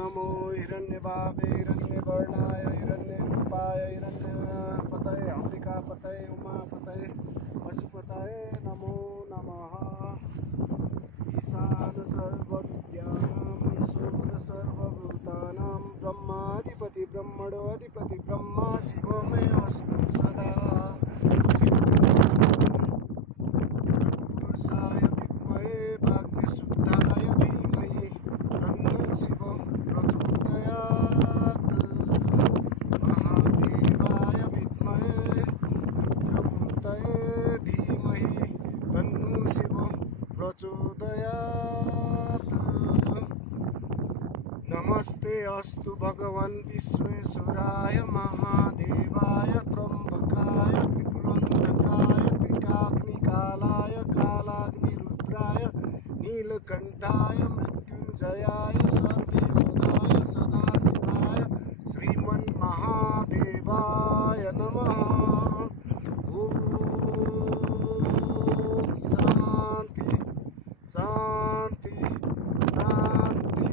नमो हिरण्यभावे हिरण्यवर्णाय हिरण्यरूपाय हिरण्यपतये अंबिकापतये उमापतये पशुपतये नमो नमः। ईशान सर्वविद्यानां ईश्वर सर्वभूतानां ब्रह्माधिपति ब्रह्मणोऽधिपति ब्रह्मा शिवमयस्तु सदा। तत्पुरुषाय विद्महे वाग्विशुद्धाय धीमहि तन्नो शिवः प्रचोदयात्। महादेवाय विद्महे रुद्रमूर्तये धीमहि तन्नो शिवः प्रचोदयात्। नमस्ते अस्तु भगवन् विश्वेश्वराय महादेवाय त्र्यम्बकाय त्रिपुरन्दकाय त्रिकाग्निकालाय कालाग्निरुद्राय नीलकण्ठाय मृत्युञ्जयाय सर्वेश्वराय सदाशिवाय श्रीमन्महादेवाय नमः। ॐ शान्ति शान्ति शान्ति।